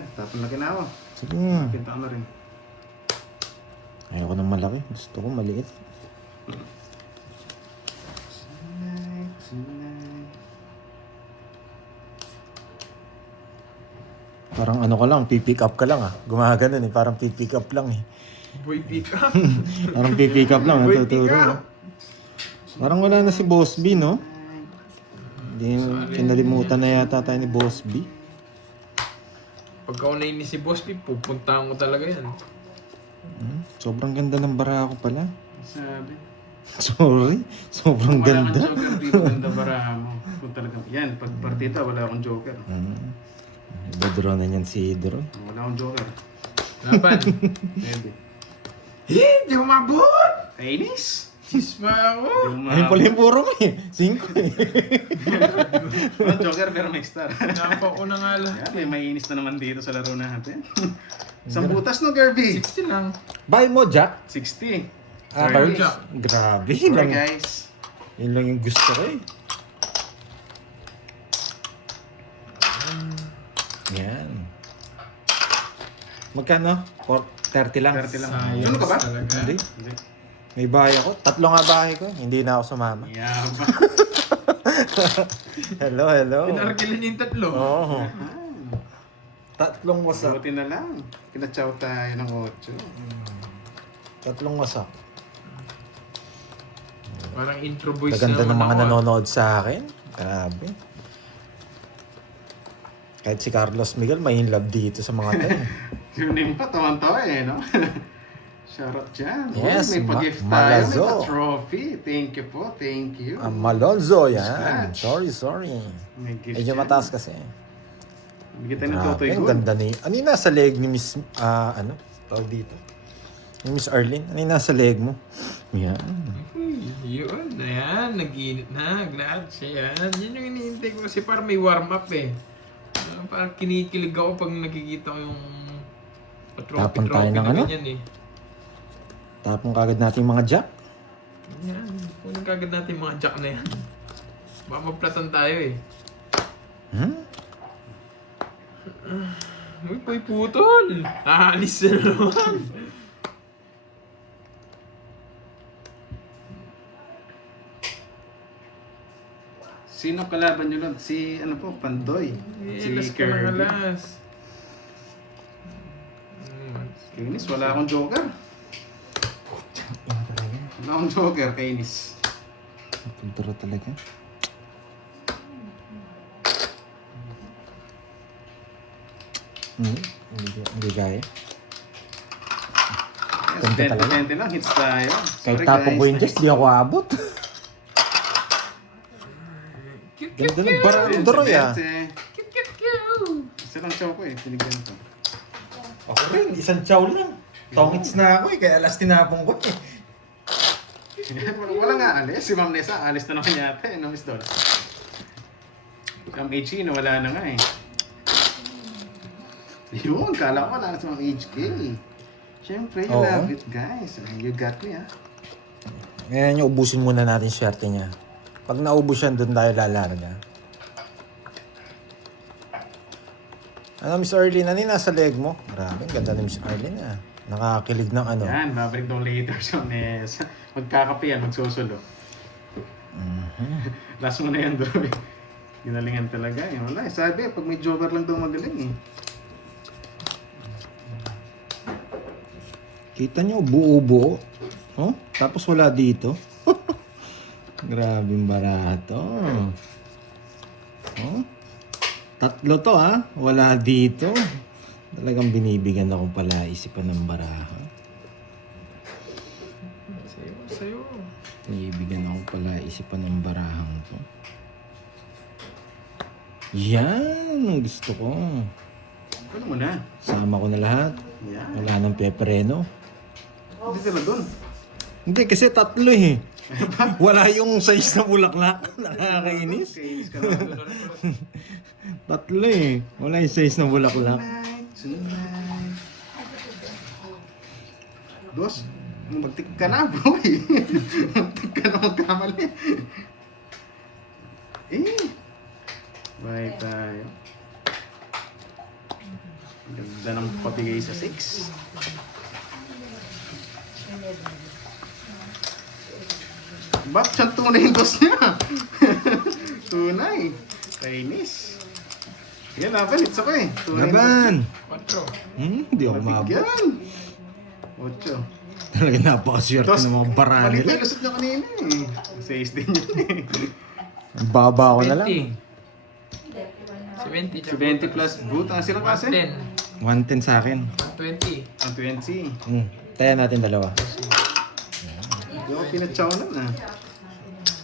Yan, tapon laki na ako. Sige. Pinta ko na rin. Ayoko ng malaki. Gusto ko maliit. Parang ano ka lang, pipick up ka lang ah. Gumaganon eh, parang pipick up lang eh. Boy, pick up. Parang pipick up lang, Boy, natuturo. pick up. Parang wala na si Boss B, no? Hindi, kinalimutan na yata tayo ni Boss B. Pagka unayin ni si Boss P, pupuntahan ko talaga yan. Sobrang ganda ng barako pala. Sabi. Sorry, sobrang Wala kang ganda. joker dito, ganda baraha mo. Kung talagang, yan, pag partita, wala akong joker. Ibadraw na niyan si Idro. Wala akong joker. Laban. Pwede. Hindi umabot! Kainis! Cheese pa ako! Ayun pala yung puro ko eh. 5 eh. Walang joker pero may star. Napa ko na nga lang. Yan, may mainis na naman dito sa laro natin. Isang butas no, Kirby? 60 lang. Buy mo, Jack. 60. Ah, Sorry. Jack. Grabe. Sorry Lang, guys. yun lang yung gusto ko eh. Yan. Magkano? 30 lang. 30 lang. Sayang Suno ka ba? talaga. Hindi. Hindi. May bahay ako. 3 nga bahay ko. Hindi na ako sumama. Yaba. Hello, hello. Pinarkilan yung tatlo. Oo. 3 wasak. Buti na lang. Kinachaw tayo ng 8. 3 wasak. Parang intro voice Gaganda ng naman mga ako, ah. nanonood sa akin. Grabe. Kahit si Carlos Miguel, may in love dito sa mga tayo. Yung name pa, tawan-tawa eh, no? Shoutout dyan. Yes, May pa-gift tayo, may Malazo. pa-trophy. Thank you po, thank you. Malonzo, yan. Scratch. Sorry. May gift Medyo yan. mataas kasi. Bigyan tayo ng Totoy Ang Gold. ganda ni... Ano yung nasa leg ni Miss... ano? Tawag dito. Ni Miss Arlene. Ano yung nasa leg mo? Yan. Uy, yun. Ayan, nag-init na. Glad siya yan. Yun yung iniintay ko kasi parang may warm-up eh. Parang kinikilig ako pag nakikita ko yung Tapon tayo trophy ng na ano? ganyan eh. Tapong kagad natin yung mga jack. Yan. Kunin kagad natin yung mga jack na yan. Baka maplatan tayo eh. Uy, may putol! Aalis na naman! Sino kalaban nyo lang? Si, ano po, Pandoy. Si Alas ka ng Kirby. alas. Kainis, wala akong joker. Wala akong joker, kainis. Pinturo talaga. Hindi gaya. Yes, Ganda talaga. 20-20 lang, hits tayo. Kahit Sorry, tapong ko guys. yung Jess, di ako abot. Ganda ng barang Doroy ah. 20. Isa lang chow ko eh, tinigyan ko. Ako rin, isang chow lang. Tongits na ako eh, kaya alas tinapong ko eh. Wala nga alis. Si Ma'am Nessa, alis na naman yata eh, no, Miss Dora? Ma'am HK, wala na nga eh. Yun, kala ko wala na si Ma'am HK. Siyempre, you Oo. love it, guys. You got me, ah. Ngayon yung ubusin muna natin swerte niya. Pag naubos yan, doon tayo lalarga. Ano, Miss Arlene? Ano yung nasa leg mo? Grabe, ang ganda ni Miss Arlene ah. Nakakilig ng ano. Yan, babalik daw later si Ma'am Nessa. Magkakape yan, magsusulo. Last mo na yan, Doroy. Ginalingan talaga. Eh. Wala, sabi, pag may joker lang daw magaling eh. Kita nyo, buo-buo. Oh, tapos wala dito. Grabing barato. Oh. 3 to ha. Wala dito. Talagang binibigyan akong pala isipan ng baraha. Sa'yo. Binibigyan akong pala isipan ng barahang to. Yan ang gusto ko. Ano mo na? Sama ko na lahat. Yan. Wala nang pepereno. Hindi sila dun. Hindi, kasi 3 eh. Wala yung size na bulaklak. Nakakainis. Kainis ka naman. 3 eh. Wala yung size na bulaklak. Tonight. Dos, magtik ka na, boy. Magtik ka na magkamali. Eh. Bye tayo. Ganda ng pabigay sa 6. Ba't siyang tunay yung dos niya? Tunay. Kainis. Yan, laban. It's okay. Tunay yung Laban! 4. Hindi ako dos. maabot. Yan. 8. Talaga napakaswerte ng mga bara Malit nila. na lusot niya kanina eh. 6 din yun eh. Ang baba ko na lang. 70. 70 plus boot. Ang sino kasi? 10. 110 sa akin. 20. Ang 20. Taya natin dalawa. Hindi ako pinatsaw na.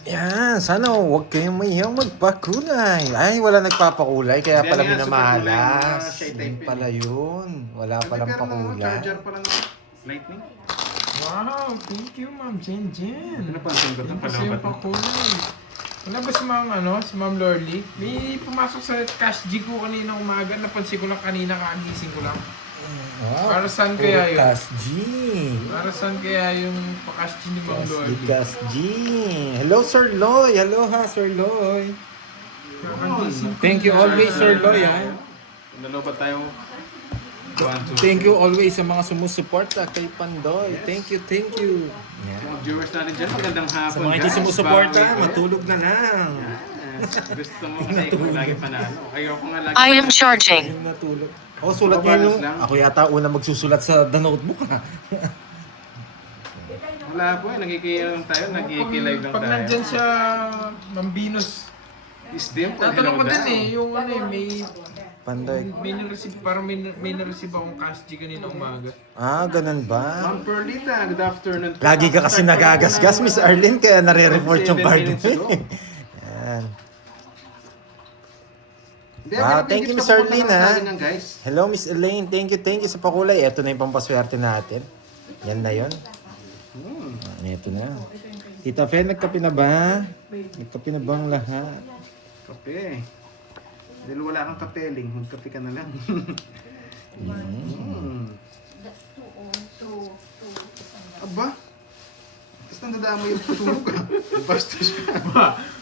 Yan, sana huwag kayong mayang magpakulay. Ay, wala nagpapakulay, kaya Hindi, pala yan, minamalas. super kulay, mga shy type Yun yun pala yun. Wala palang pakulay. Charger pala ng lightning. Wow, thank you, Ma'am Jen Jen. Ano pa ang sunggot Yan ng kasi yung palabat? pakulay. Wala ba si Ma'am, si Ma'am Lorly? May pumasok sa cash G ko kanina umaga. Napansin ko lang kanina, kagising ko lang. Wow. Para saan kaya yun? Cash G. Para saan kaya yung pa-cash G ni Ma'am Lorly? Cash G. Hello, Sir Loy. Hello ha, Sir Loy. Kakagising ko Thank you na. always, Sir Loy, ha. Dalawa pa tayo. 1, 2, Thank you always sa mga sumusuporta kay Pandoy. Thank you, thank you. Yan. mga viewers natin dyan. Magandang hapon. Sa mga hindi guys. sumusuporta, Bago ito, matulog na lang. Yes. Gusto mo kasi ikaw lagi panalo. Ayoko nga lagi. I am charging. Yung natulog. Ako, sulat niya yung... Ako yata una magsusulat sa the notebook, ha. Wala po eh. Nagkikilive tayo. Nagkikilive lang Pag tayo. nandyan siya, Ma'am Venus, Is them po. tatanong ko din eh, yung ano eh, Pandoy. may na-receive, parang may na-receive akong cash G kanina umaga. Ah, ganun ba? Ma'am Perlita, good afternoon. po. Lagi ka kasi nagagasgas, Miss Arlene, kaya nare-report yung 7 card minutes mo. ago. Yan. Hindi, Wow, meron thank din you, dito Miss pupunta Arlene, lang sa ha. akin yan, guys. Hello, Miss Elaine. Thank you sa pakulay. Ito na yung pampaswerte natin. Yan na yun. Ito na. Tita Fe, nagkape na ba? Nagkape na ba ang lahat? Kape. Dahil wala kang kapeling, magkape ka na lang. Aba? Tapos nandadama yung tutulog ka. Bastos ka.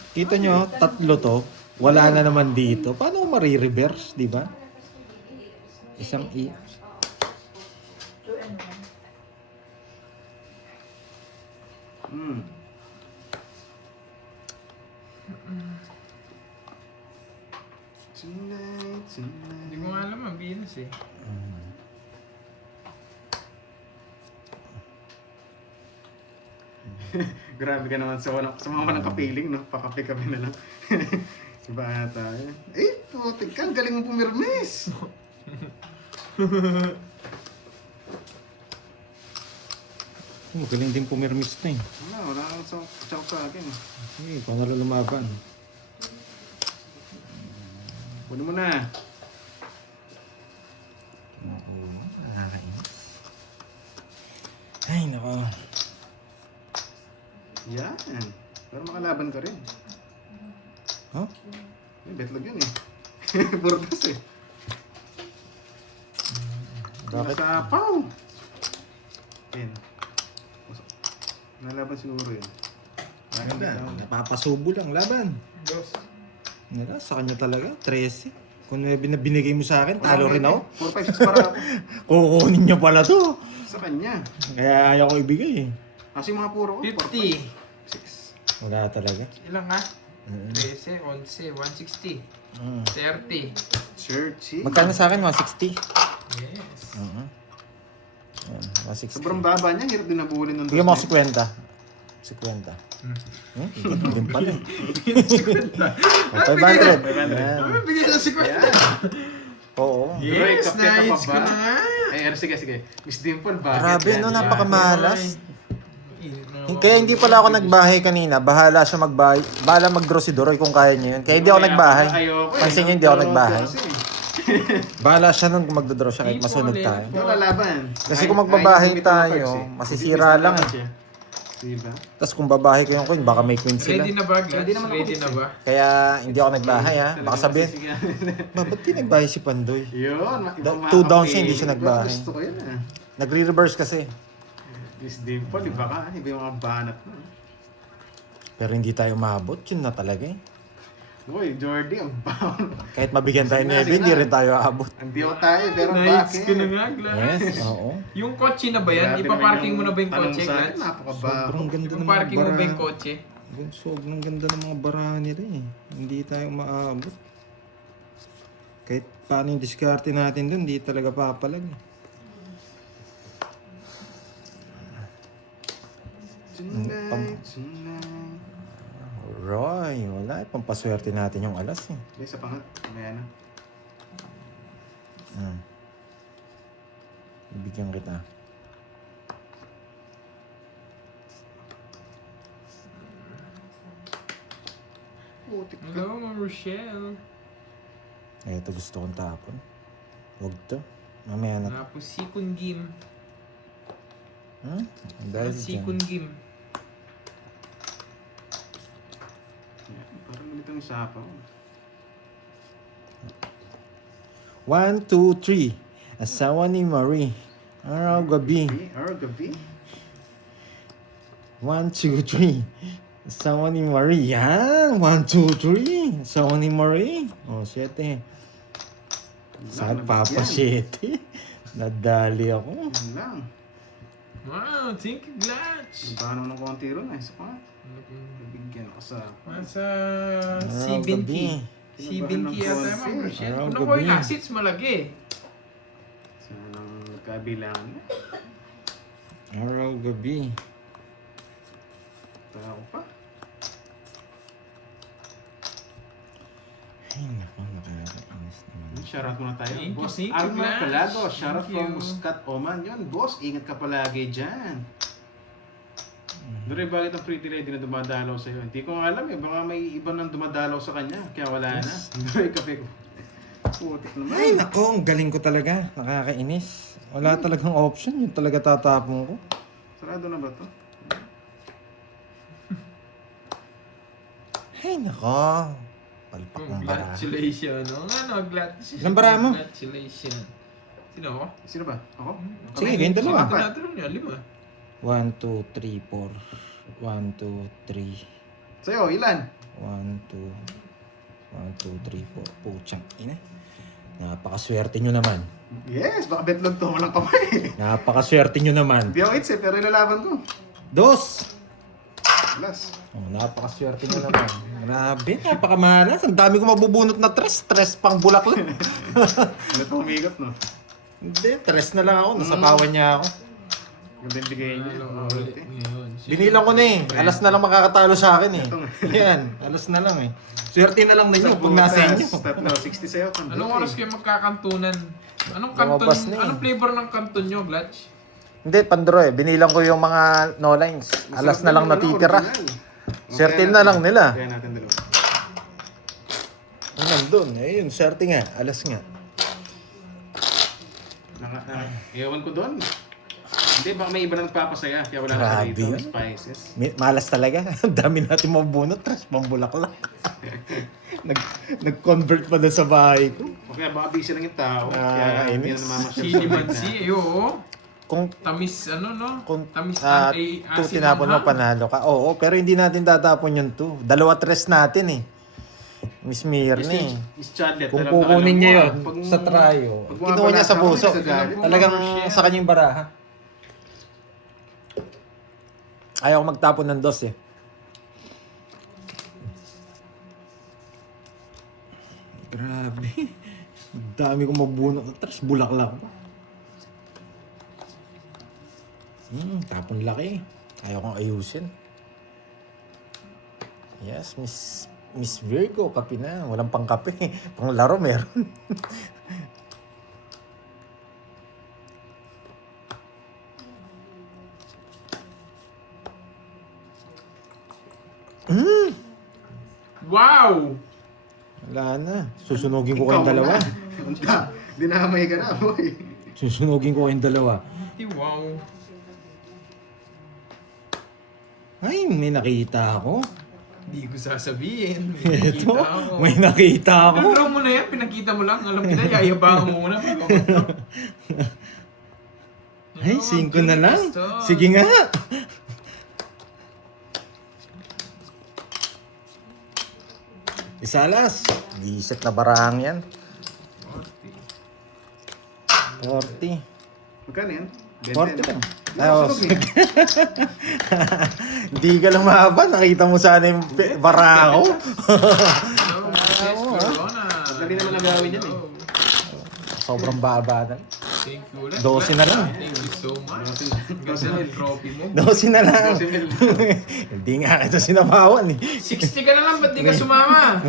Kita nyo, tatlo to. Wala na naman dito. Paano ko marireverse, di ba? Isang i... Tonight, Hindi tonight. ko nga alam Ma'am Venus eh. Grabe ka naman sa mga walang kapiling, no? Pakape-kape na lang. Iba ata yun. Eh, putik ka. Ang galing mo pumirmis. Magaling din pumirmis na eh. Wala kang chow sa akin. Hey, paano lumaban? Puno mo na. Ay, nako. Yan. Pero makalaban ka rin. Huh? Eh, betlog yun eh. Burgos eh. Bakit? Nasapaw. Yan. Nalaban siguro yun. Laban. Napapasubo lang. Laban. Dos. Nila, sa kanya talaga. 13. Kung na binigay mo sa akin, talo rin ako. 4, 5, 6 para ako. Kukunin niyo pala to. Sa kanya. Kaya ayaw ko ibigay eh. Kasi mga puro ko. 50. 6. Wala talaga. Ilang ha? 13, 11, 160, 30. Churchy. Magkano sa akin? 160. Yes. Yan, 160. Sobrang baba niya. Hirap din nabulin ng Bigyan mo dos ako 50. 50. Ito din pala eh. 500. Yan. Bigyan ng 50. Yan. Oo. Yes, Kape ka pa nice ko ba? na nga. Ay, sige, sige. Miss Dimple, bakit Grabe, yan? no? Yan. Napakamalas. Kaya hindi pala ako nagbahay kanina. Bahala siya magbahay. Bahala mag-draw si Doroy kung kaya niya yun. Kaya hindi ako nagbahay. Ayoko eh. Pansin niyo, hindi ako nagbahay. Kasi. Bahala siya nung magdodraw siya kahit masunog tayo. Hindi wala laban. Kasi kung magbabahay tayo, masisira lang eh. siya. Diba? Tapos kung babahay ko yung queen, baka may queen sila. Ready na ba, Glads? Ready naman ako, Ready na ba? Kaya hindi ako nagbahay ha. Baka sabihin, Talagang ba't di nagbahay si Pandoy? Yun. ibang Two mga down kape. siya, hindi siya nagbahay. Gusto ko yun ah. Nagre-reverse kasi. Miss Dimple, iba ka. Iba yung mga banat mo. Pero hindi tayo maabot. Yun na talaga eh. Uy, Jordy, ang baon. Kahit mabigyan tayo Sige ni na, Ebe, sige hindi na. rin tayo aabot. Andiyo tayo, pero Nights bakit? ko na nga, Glads. Yes, oo. Yung kotse na ba yan? Grabe Ipaparking mo naman na ba yung tanong kotse, sa akin, Glads? napakabaho. Sobrang ganda ng mga Ipaparking mo ba yung bara. kotse? Sobrang ganda ng mga barahan nila eh. Hindi tayo maabot. Kahit paano yung diskarte natin dun, hindi talaga papalag. Tonight, tonight. Roy, wala eh. Pampaswerte natin yung alas eh. May isa pa nga. May ano. Bigyan kita. Putik ka. Hello, Ma'am Rochelle. Ito gusto kong tapon. Huwag to. Mamaya na. Tapos Sikun Gim. Dahil Sikun dyan. Gim. Yan, parang ganito yung sapa ko. 1, 2, 3. Asawa ni Marie. Araw gabi. Gabi? 1, 2, 3. Asawa ni Marie. Yan. 1, 2, 3. Asawa ni Marie. Oh, 7. Saan papa 7? Nadali ako. Yun lang. Wow, thank you, Glads. Iba naman ng konti ron eh. Sa pangat. Bibigyan ako sa... Nasa Araw 70. gabi. 70 yata, Ma'am Rochelle. Araw Kung ako yung gabi. assets, malaki. Sa ng kabilang. Araw gabi. Tao pa. Ay, naku, nakakainis naman. Shoutout muna tayo. Thank you, Boss thank you, Arma Glass. Calago. Shoutout Thank from you. Muscat, Oman. Yun, boss. Ingat ka palagi dyan. Dore, bakit ang pretty lady na dumadalaw sa'yo? Hindi ko nga alam eh. Baka may iba nang dumadalaw sa kanya. Kaya wala na. Dore, kape ko. Putik naman. Ay, naku, ang galing ko talaga. Nakakainis. Wala talagang option. Yung talaga tatapon ko. Sarado na ba to? Ay, naku. Palpak ng bara. Congratulations. Ano, congratulations. Ilang bara mo? Congratulations. Sino ako? Sino ba? Ako? Sige, kayong dalawa. Sino tinatanong niya? 5. 1, 2, 3, 4. 1, 2, 3. Sa'yo, ilan? 1, 2. 1, 2, 3, 4. Putsang ina. Napakaswerte nyo naman. Yes, baka betlog to. Walang kamay. Napakaswerte nyo naman. Hindi ako hits eh, pero ilalaban ko. 2. Alas. Oh, napakaswerte nyo naman. Grabe, napakamalas. Ang dami ko mabubunot na tres. Tres pang bulaklak. Ano ito umigot, no? Hindi, tres na lang ako. Nasapawan niya ako. Ganda yung bigay niya. Quality. Binilang ko na eh. Alas na lang makakatalo sa akin eh. Yan, alas na lang eh. Swerte na lang ninyo pag nasa inyo. Step na, 60 sa'yo. Anong oras kayo magkakantunan? Anong kanton? Lumabas na eh. Anong flavor ng kanton nyo, Glatch? Hindi, Pandro eh. Binilang ko yung mga no lines. Alas na lang natitira. Swerte na lang nila. Kaya natin dalawa. Ang nandun. Eh yun, swerte nga. Alas nga. Ewan ko doon. Hindi, baka may iba na nagpapasaya. Kaya wala na sa Grabe dito. yun. Spices. Malas talaga. Ang dami natin mabunot. Tres pang bulaklak. Nag-convert pa na sa bahay ko. O kaya baka busy lang yung tao. Ah, Kaya hindi inis. na namamasyal Chili sa bigla. mansi, oo. Kung Tamis, ano no? kung Tamis two acid tinapon mo, manghang. panalo ka. Oo, pero hindi natin tatapon yung 2. 2-3 natin eh. Miss Mirni. Miss Chadlet. Kung alam na kukunin alam niya mo, yun pag- sa tryo, pag kinuha bumabala niya sa sa puso. akin, sa galit. Talagang Share. sa kanyang baraha. Ayaw ko magtapon ng 2 eh. Grabe. Ang dami kong mabunot. Tapos bulaklak pa. Tapon laki. Ayaw kong ayusin. Yes, Miss Virgo, kape na. Walang pang kape. Pang laro meron. Wow! Wala na. Susunugin ko Ikaw kayong dalawa. na. Unta. Dinamay ka na, boy. Susunugin ko kayong dalawa. Wow. Ay, may nakita ako. Hindi ko sasabihin. May Ito, nakita ako. may nakita ako. Pinag-draw mo na yan, pinakita mo lang. Alam kita, yayabangan mo muna. Ay, 5 na lang. Basta. Sige nga. Isalas. Giset na barang yan. 40. 40. Magkano yan? 40 lang. Tapos, Tapos, hindi ka lumaban. Nakita mo sana yung barako. Madali naman nagawin yan eh. Sobrang baba na. Thank you ulit. 12 na lang. Thank you so much. Dosin. Ganda ng trophy mo. 12 na lang. 12 mil. Hindi nga ito sinabawan eh. 60 ka na lang, ba't di ka sumama?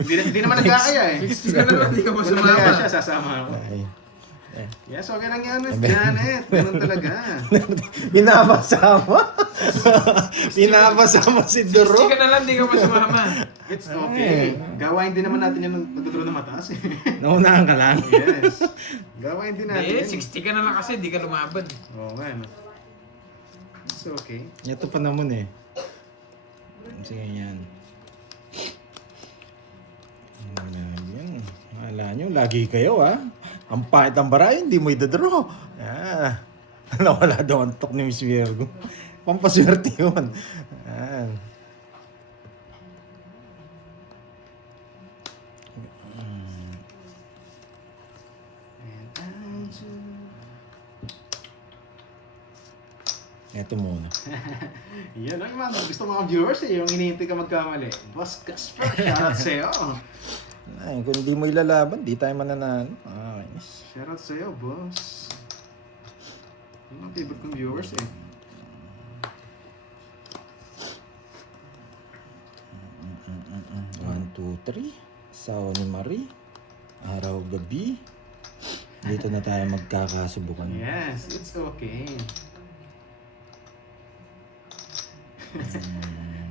Hindi naman nagkakaya eh. 60 ka na lang, di ka pa Kung nagkakaya sumama. siya, sasama ako. Ay. Yes, okay lang yan, Miss Janet. Ganun talaga. Pinapasama. Pinapasama si 60 Duro. ka na lang, di ka pa sumama. It's okay. Gawain din naman natin yan ng nagdodro na mataas eh. Naunahan ka lang. Yes. Gawain din natin Eh, yan. 60 ka na lang kasi, di ka lumaban. Oo nga, no. It's okay. Ito pa naman eh. Sige yan. Yan. Akala nyo, lagi kayo ah. Ang pahit ang baray, hindi mo idadraw. Ah. Nawala daw ang tok ni Miss Virgo. Pampaswerte yun. Yan. Ito muna. Yan ang mga gusto mga viewers eh, yung hinihintay ka magkamali. Boss Casper, shoutout sa'yo. Ay, kung hindi mo ilalaban, di tayo mananalo. Ah, yes. Shoutout sa'yo, boss. Yung mga favorite kong viewers eh. One, two, three. Sawa ni Marie. Araw, gabi. Dito na tayo magkakasubukan. Yes, it's okay.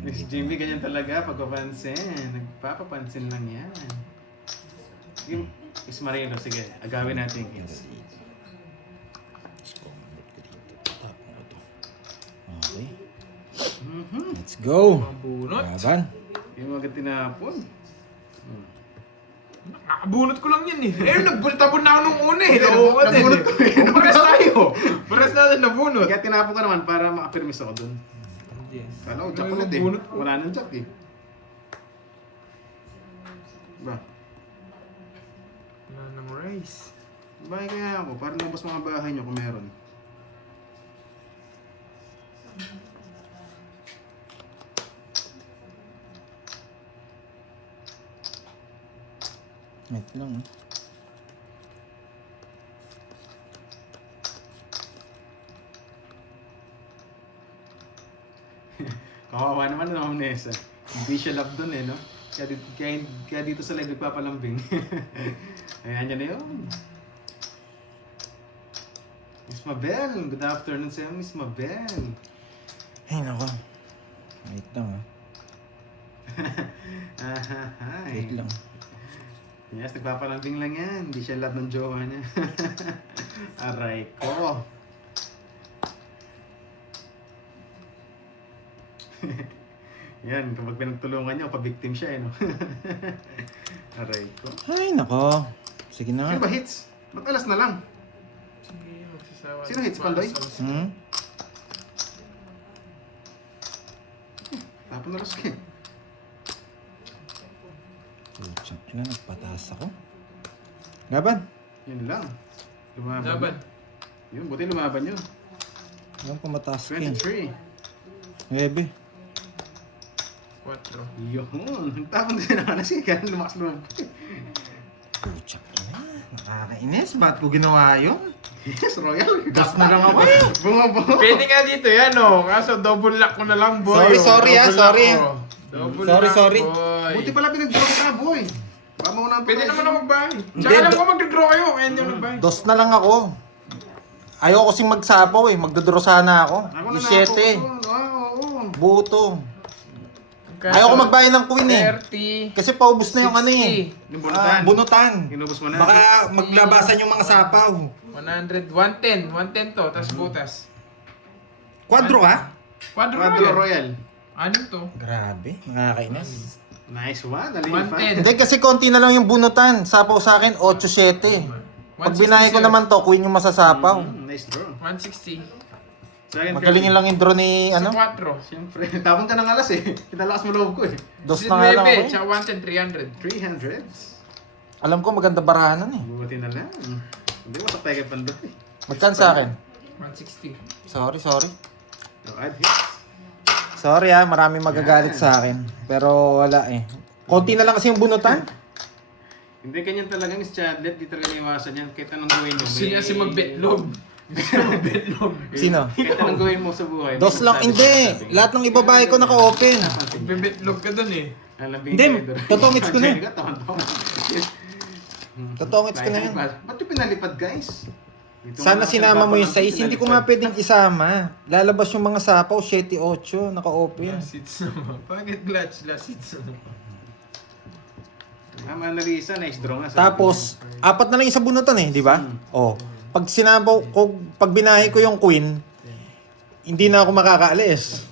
Miss Jimmy, ganyan talaga pagpapansin. Nagpapapansin lang yan. Sige, Miss Marino, sige, agawin natin yung hits. Okay. Mhm. Let's go. Mga bunot. Laban. Yung mga tinapon. Nakabunot ko lang yan eh. Eh, nagbultabon na ako nung una eh. Hindi, Nauukat eh. nabunot ko eh. Pares tayo. Pares natin nabunot. Kaya tinapon ko naman para makapirmis ako dun. Yes. Kala ko, jack ulit eh. Bunot ko. Wala nang jack eh. Ba? Wala nang rice. Bahay kaya ako, para nabas mga bahay nyo kung meron. Ito lang. Kawawa naman ng Nessa. Hindi siya love dun eh, no? Kaya dito sa live nagpapalambing. Ayan yan na yun. Miss Mabel, good afternoon sa'yo, Miss Mabel. Ay, nako. Wait lang ah. Hi. Wait lang. Yes, nagpapalambing lang yan. Hindi siya love ng jowa niya. Aray ko. Yan, kapag pinagtulungan niya, pabiktim siya eh, no? Aray ko. Ay, nako. Sige na. Sino ba hits? Ba't alas na lang? Sige, magsasawa. Sino hits, Pandoy? Hmm? Tapon na Roski. Putsang ina, nagpataas ako. Laban. Yun lang. Lumaban. Laban. Yun, buti lumaban yun. Alam ko mataas ka yan. 23. 9. 4. Yun. Tapon din naman na siya. Kaya lumakas lumab. Putsang ina. Nakakainis. Ba't ko ginawa yun? Yes, Royal. Gas na lang ako. Bunga. Pwede nga dito yan oh. Kaso double lock ko na lang boy. Sorry, Oh, ah, double sorry. lock, oh. Double Sorry, lock, sorry. boy. Buti pala pinag-draw ka, boy. Baka mo na Pwede naman ako magbahay. Hindi, Tsaka alam ko mag-draw kayo. Kaya hindi ako magbahay. Dos na lang ako. Ayaw kasing magsapaw eh. Magdodoro sana ako. Ako na 7. Oo. Buto. Ayaw ko magbayad ng queen eh. 30. Kasi paubos na yung ano eh. Yung bunutan. Bunutan. Inubos mo na. Baka maglabasan yung mga sapaw. 100. 110. 110 to. Tapos butas. Quadro ka? Quadro Quadro Royal. Royal. Ano to? Grabe. Nakakainis. Nice one. Nalipan. 110. Hindi kasi konti na lang yung bunutan. Sapaw sa akin 8-7. Pag binahay ko naman to, queen yung masasapaw. Nice draw. 160. Sa akin, Magalingin lang yung draw ni, Sa ano? 4. Siyempre, tapon ka ng alas eh. Pinalakas mo loob ko eh. Dos na nga lang ako. 9, eh. tsaka 110, 300. 300s. Alam ko maganda barahanan eh. Buti na lang. Hindi mo sa kay Pandot eh. Magkan sa akin? 160. Sorry. No, add hits. Sorry maraming magagalit sa akin. Pero wala eh. Konti na lang kasi yung bunutan. Hindi ganyan talaga Miss Chadlet. Di talaga iwasan yan. Kahit anong gawin mo. Gusto niya si mag-betlog. Gusto niya mag-betlog. Sino? Kahit anong gawin mo sa buhay. Dos lang, hindi. Lahat ng ibabae ko naka-open. Magbe-betlog ka dun eh. Hindi, totongits ko na yun. Totongits ko na yun. Ba't yung pinalipad guys? Dito Sana nga sinama mo yung nagpapalapit, size. Hindi ko pinalipad. nga pwedeng isama. Lalabas yung mga sapaw, 7-8, naka-open. Last hits naman. Bakit clutch? Last hits naman. Ma'am Annalisa, nice draw nga. Tapos, 4 na lang yung sa bunutan eh, di ba? Oh. Pag sinabaw ko, pag binahe ko yung queen, hindi na ako makakaalis.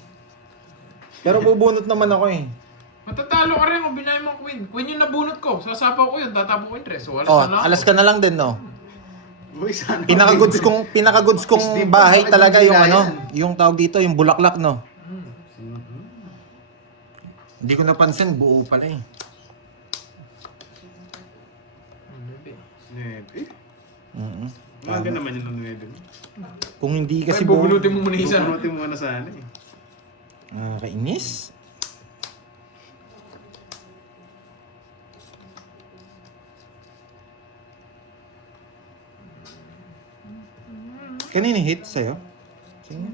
Pero bubunot naman ako eh. Matatalo ka rin kung binahin mo queen. Queen yung nabunot ko. Sasapaw ko yun. Tatapo ko yung tres. So, alas Oh, na lang alas ako. ka na lang din, no? Uy, sana. Pinaka-goods kong Steve, bahay bakit talaga hindi yung kaya ano, yan? yung tawag dito, yung bulaklak, no? Hmm. Hindi ko napansin, buo pala eh. Nete. Mm-mm. Umaga naman yun ng nete. Kung hindi Kasi kasi buo, bubunutin mo muna isa. Bubunutin mo na sana eh. kainis. Kanina hit sa'yo? Sige.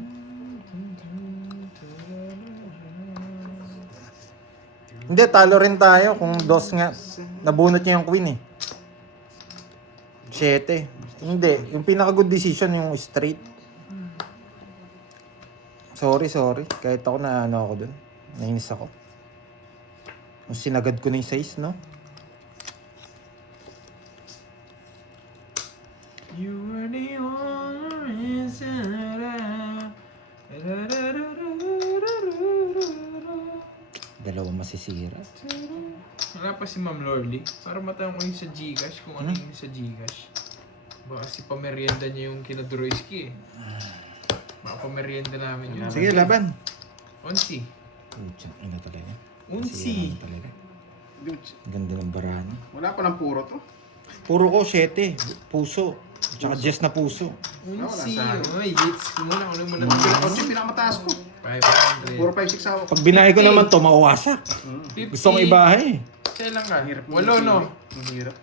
Hindi, talo rin tayo kung dos nga. Nabunot niya yung queen eh. 7. Hindi, yung pinaka-good decision yung straight. Sorry. Kahit ako na ano ako dun. Nainis ako. Kung sinagad ko na yung size, no? You were the only reason Dalawa masisira. Wala pa si Ma'am Lorly. Para matanong ko yung sa Gcash kung ano yung sa Gcash. Baka si pamerienda niya yung kina Duroyski eh. Baka pamerienda namin yun. Sige, laban. Unsi. Putsang ina talaga. Unsi. Sira talaga. Dude, Ganda ng barahan. wala pa ng puro to. Puro ko 7. Puso. Tsaka Jess na puso. Unsi. Wala sa Oy, hits ko muna. Ano mo na Kotse, pinakamataas ko. 500. Puro 5-6 ako. Pag binahe ko naman to, mawasak. 50. Gusto kong ibahe. Kailan ka? Hirap mo Walo, yung no? TV. Ang hirap.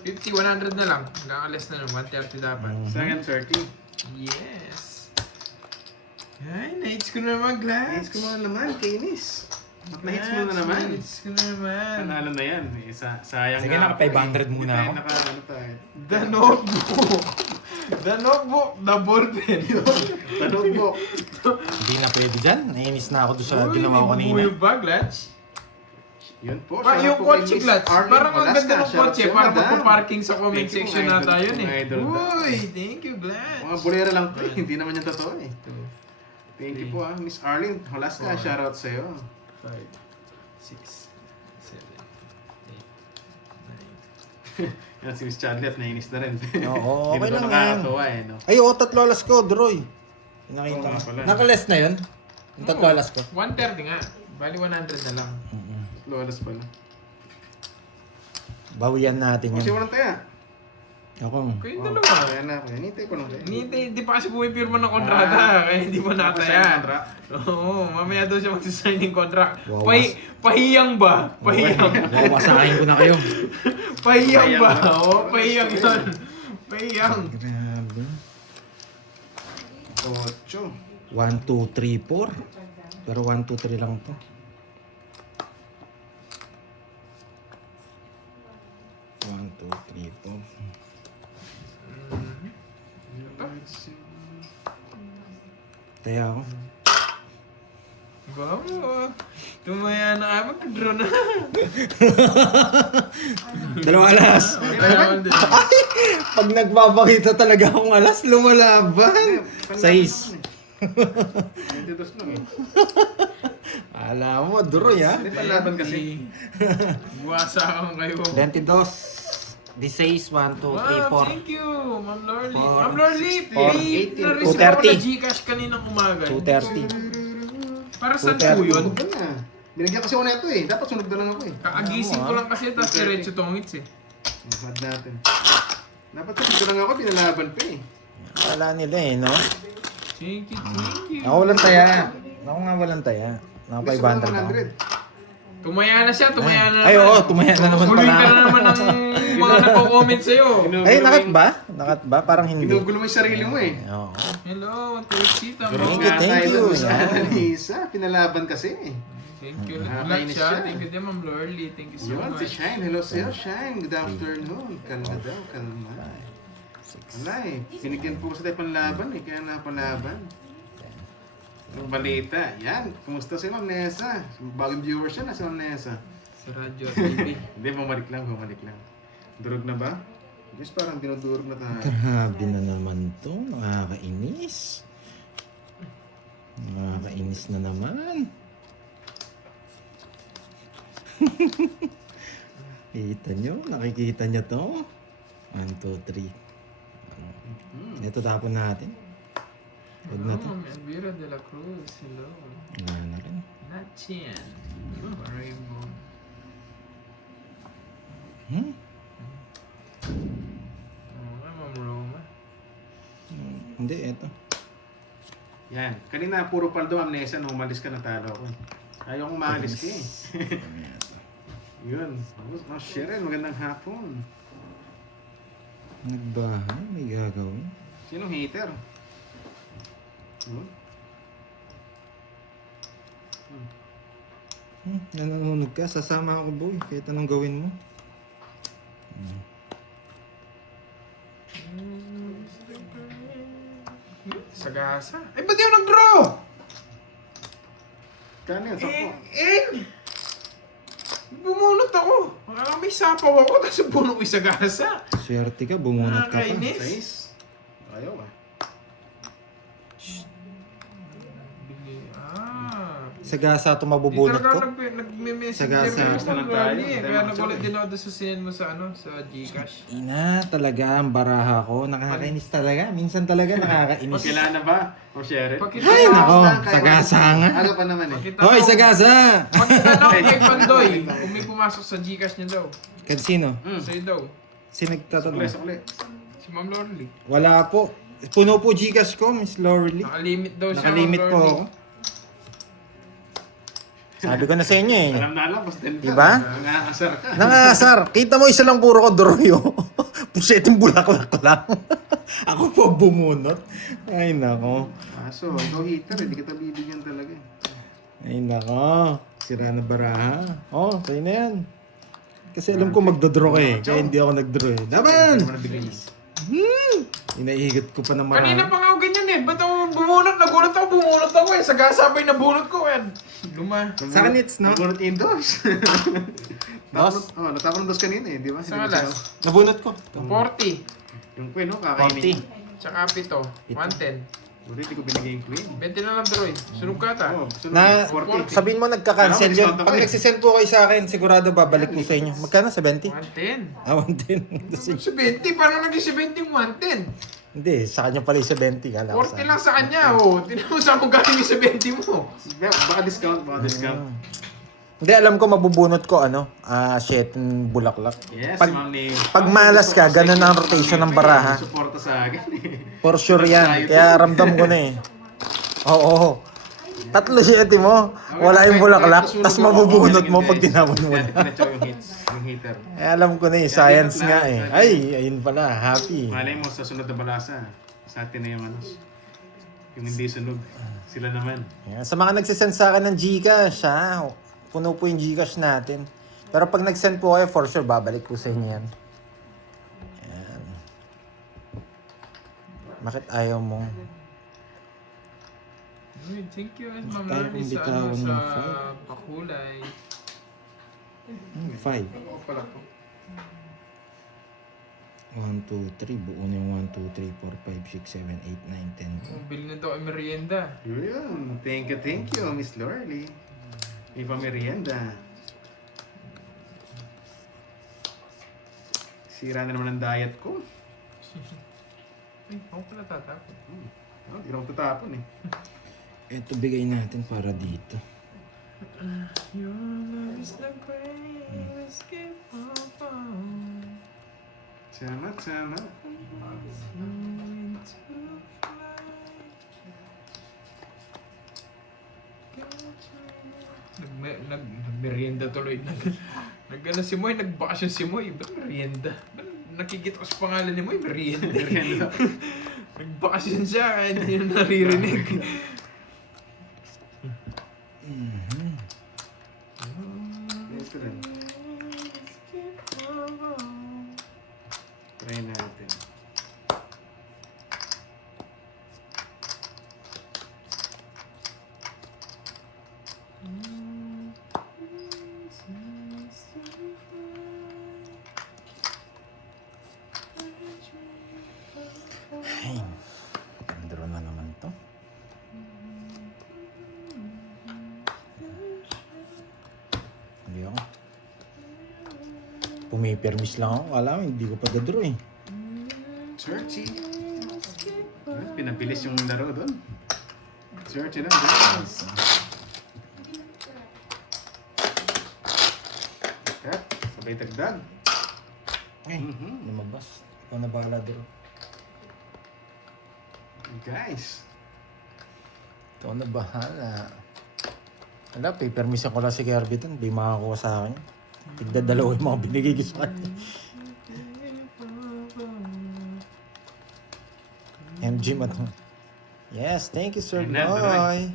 50, 100 na lang. Nakakalis na lang. 130 dapat. Sa akin, 30. Yes. Ay, na-hits ko na naman, Glass. Hits ko mo na naman, Kainis. At na-hits mo na naman. Na-hits ko na naman. Panalo na yan. Eh, sayang Sige, nga naka po 500 eh. muna Hindi ako. tayo ano tayo. The notebook. The notebook. The ballpen. Tanong po. Hindi na pwede dyan. Nainis na ako doon sa Uy, ginawa ko may kanina. buhay ba, Glass? Yun po. Pa, shoutout yung po kay kotse, Miss Glass. Arlene Parang ang Velasca. ganda ng Shoutout kotse. sa'yo, Parang madam. magpa-parking sa comment Thank you, section mga nata idol. yun eh. Mga idol daw. Uy, thank you, Glass. Mga bolera lang po eh. Hindi naman yan totoo eh. Thank you po Miss Arlene Velasca. Shoutout sa'yo. 5, 6, 7, 8, 9. Yan si Miss Charlotte, nainis na rin. Oo, okay Hindi lang na yan. nakakatawa eh, no? Ay, oo, 3 alas ko, Droy. Nakita Oo nga ko. pala. Naka-less na yun? Yung 3 alas ko. 130 nga. Bali 100 na lang. Lolas pala. Bawian natin Kasi yan. walang taya. Ako. Kayong Oh, dalawa. Kaya na ako. Hinintay ko lang kayo. Hindi pa kasi pumipirma ng kontrata. Kaya hindi pa nataya. Kontra. Oo, mamaya daw siya magsisigning contract. Wawas. Pahiyang ba? Pahiyang. Wawasakin ko na kayo. Pahiyang ba? Pahiyang ba? Oo, pahiyang yun. Pahiyang. Grabe. 8. 1, 2, 3, 4. Pero 1, 2, 3 lang to. 1, 2, 3, 4. Kaya ako. Bamo. Tumaya na ka. Magka-draw na. 2 alas. Kailangan din. Pag nagpapakita talaga akong alas, lumalaban. 6. 22 lang eh. Alam mo, Droy ha? Hindi pa laban kasi. Buwasa akong kayo. 22. 16, 1, 2, 3, Wow, 4. thank you, Ma'am Lorly. Four, Ma'am Lorly, 16, may 18, na-receive ako 230. na Gcash kaninang umaga. 230. Para saan 230. po yun? Sunod na. Binigyan kasi ako nito eh. Dapat sunod na lang ako eh. Kaagising ko lang kasi, tapos 230. diretso tongits eh. Mahad natin. Dapat sunod na lang ako, pinalaban pa eh. Wala nila eh, no? Thank you, thank you. Ako walang taya. Ako nga walang taya. Naka 500 ako. 100. Tumaya na siya, tumaya na naman. Ay, oo, tumaya na naman Huluin ka pala. na naman ng mga nagko-comment sa'yo. Ay, nakat ba? Nakat ba? Parang hindi. Ginugulo mo yung sarili mo eh. Oo. Hello, Teresita. Thank Mo. you, thank you. Sa Yan. Lisa, pinalaban kasi eh. Thank you. Nakakainis Ulat siya. siya. Thank you din, Ma'am Lorly. Thank you so Yun, si much. Shine. Hello sa'yo, Shine. Good afternoon. Kalma daw, kalma. Wala eh. Binigyan po kasi tayo panlaban eh, kaya napalaban. Yung balita, yan. Kumusta si Ma'am Nessa? Bagong viewers siya na si Ma'am Nessa. Sa Radyo TV. Hindi, bumalik lang. Durog na ba? Yes, parang dinudurog na tayo. Grabe na naman to. Nakakainis. Nakakainis na naman. Kita nyo? Nakikita nyo to? 1, 2, 3. Ito tapon natin. Huwag na to. Ma'am Elvira de la Cruz. Hello. Wala na rin. Natchan. Rainbow. Hmm? Oo nga, Ma'am Roma. Hindi, eto. Yan. Kanina puro paldo amnesia nung umalis ka natalo ko. Ayaw kong maalis ka eh. Yun. Oh, Sharon, magandang hapon. Nagbahay, may gagawin. Sino hater? Nanonood ka, sasama ako boy. Kahit anong gawin mo. Sagasa. Ay, ba't yung nag-draw? Kano yun? Sakto. Bumunot ako. May sapaw ako, tapos bunot ko yung sagasa. Swerte ka, bumunot ka pa. Nakakainis. 6. Ayaw ah. Sagasa ito mabubunot ko. Nagme-message Sagasa. din Basta lang ako tayo. Kaya nagulat din ako doon sa sinend mo sa sa Gcash. Ina, talaga ang baraha ko. Nakakainis talaga. Minsan talaga nakakainis. Kailangan na ba? O Sharon? Pakita Ay, mo. nako. Sagasa nga. Aga pa naman eh. Pakita Hoy, mo. sagasa! Pakita na kay Pandoy. Kung may pumasok sa Gcash niya daw. Kansino? Sa'yo daw. Sukli, Sinagtatanong. sukli. Si Ma'am Lorly. Wala po. Puno po Gcash ko, Miss Lorely. Nakalimit daw siya. Nakalimit Ma'am po Lorly. ako. Sabi ko na sa inyo eh. Alam na alam, basta din ka. Diba? Nangangasar ka. Nangasar. Kita mo isa lang puro ko doroyo. Puseteng bulaklak lang. Ako po bumunot. Ay nako. Aso, no hater, hindi kita bibigyan talaga eh. Ay nako. Sira na baraha. Oh, sa'yo na yan. Kasi alam ko magdodraw ka eh. Kaya hindi ako nagdraw eh. Laban! Ano mo nabigyan niya? Inaihigot ko pa ng Kanina marami. pa nga ako ganyan eh. Ba't ako bumunot? Nagulat ako eh. Sagasa pa yung nabunot ko eh. Luma. Sa akin it's no? Nabunot indoors. Dos? Oh, natapon ng dos kanina eh, di ba? Sa alas. Nabunot ko. 40. Yung queen, no? Kakainin. 40. Tsaka pito. 110. Buti, hindi ko binigay yung queen. 20 na lang droid. Sunog ka ta. Oh, sunod, Na, 40. sabihin mo nagka-cancel Ano, yun. discount ako Pag eh. nagsisend po kayo sa akin, sigurado babalik po sa inyo. Magkano? 70? 110. Ah, 110. Sa 20? Paano naging 70 yung 110? Hindi, sa kanya pala yung 70. Kala ko 40 lang sa kanya. Oh. Tinan mo saan mo galing yung 70 mo. Baka discount, baka discount. Hindi, alam ko mabubunot ko shit, bulaklak. Yes, Pag- Ma'am Ning. pag malas ka, ganun ang rotation ng baraha. Suporta sa akin eh. For sure yan. Kaya ramdam ko na eh. Oo. 3 shit mo. Wala yung bulaklak. Tapos mabubunot mo pag tinapon mo. Pinatsaw yung hits, yung hitter. Eh, alam ko na eh. Science nga eh. Ay, ayun pala. Happy. Malay mo sa sunod na balasa, sa atin na yung yung hindi sunog. Sila naman. Ayan, sa mga nagsisend sa akin ng Gcash, ha? Puno po yung Gcash natin. Pero pag nag-send po kayo, for sure, babalik po sa inyo yan. Ayan. Bakit ayaw mo? Uy, thank you, Ma'am Tayo Lorly, sa, bitawan sa ng five. pakulay. 5. Oo pala to. 1, 2, 3. Buo na yung 1, 2, 3, 4, 5, 6, 7, 8, 9, 10. Oh, bili na daw ay merienda. Yun. Thank you, Miss Lorly. May pamerienda. Sira na naman ang diet ko. Ay, ako pala tatapon. Hindi na ako tatapon eh. Ito bigay natin para dito. Your love is the greatest gift of all. Salamat, salamat. Nagmerienda tuloy. Nag-ano si Moy, nagbakasyon si Moy. Ba't merienda? Ba't nakikita ko sa pangalan ni Moy, merienda. Merienda. Nagbakasyon siya, kaya hindi nyo naririnig. Ito rin. Try natin. Ay, andro na naman to. Hindi ako. Pumipermis lang ako. Alam, hindi ko pa dadro eh. Searchy. Pinabilis yung laro doon. Searchy lang. Guys. Cut. Sabay tagdag. Ay, lumabas. Ikaw na bahala dro. Guys. Ikaw na bahala. Wala, papermis ako lang si Kirby dun. Di makakuha sa akin. Tigdadalawa yung mga binigay ko sa kanya. MG Mato. Yes, thank you, Sir Ayun na, Boy.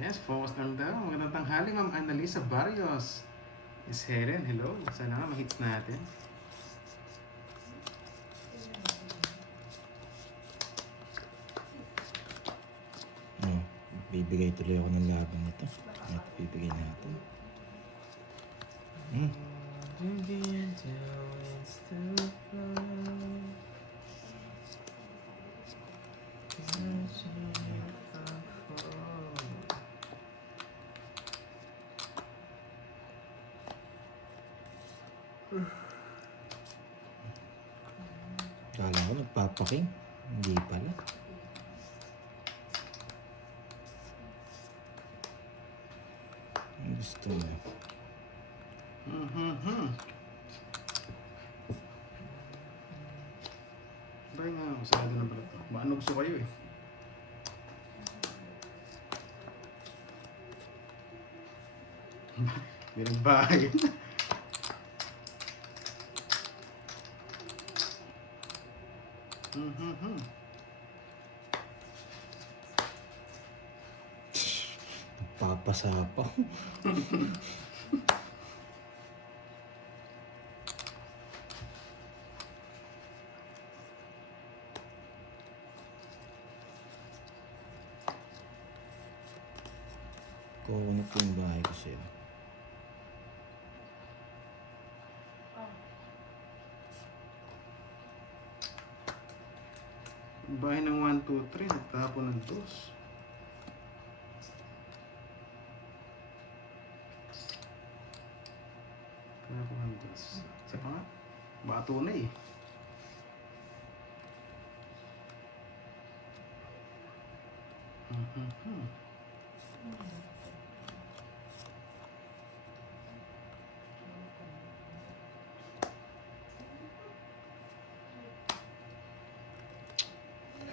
Yes, focus lang daw. Magandang tanghali, Ma'am Annalisa Barrios. Miss Helen, hello. Sana nga ma-hits natin. Bibigay tuloy ako ng laban nito. Ito, bibigay natin. Kala ko nagpapaking. Hindi pala. Ang gusto mo. Bye nga, usado na pala ito. Baka gusto kayo eh. May nagbahay. Papasapaw. Kukunin ko yung bahay ko sa'yo. Bahay ng 1, 2, 3. Nagtapon ng 2. Tapon ng 2. Isa pa nga. Bato na eh.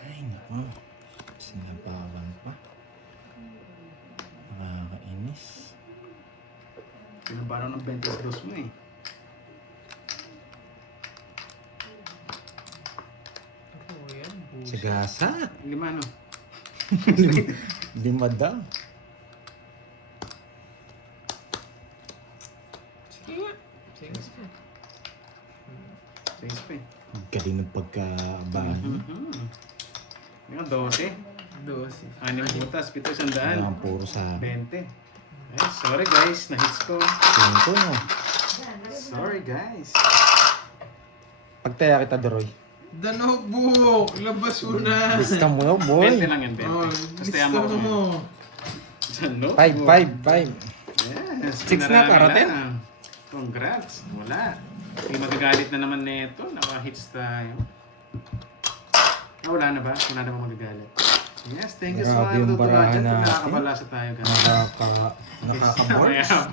Ay, naku. Sinabawan pa. Nakakainis. Pinabaraw ng 22 mo eh. Ako yan, bullshit. Sagasa. 5 no? 5 daw. Sige nga. Sige nga. 6 pa eh. Galing ng pagkabahan. Nga 12. 12. 6 butas, 7 sandaan. Ang puro sa 20. Ay, sorry guys, na-hits ko. 5 no. Sorry guys. Pagtaya kita, Doroy. The notebook! Labas mo na! Lista mo na, boy. 20 lang yan, 20. Oh, Basta lista yaman ko. mo. Sa notebook. 5. Yes. 6 na, pinarami para 10. lang. Congrats. Wala. Hindi magagalit na naman neto. Naka-hits tayo. Wala na ba? Wala na ba magagalit? Yes, thank you so Grabe much. yung Dr. barahan Roger. natin. Nakakabalasa tayo. Guys. Nakaka-boards. Mayabang.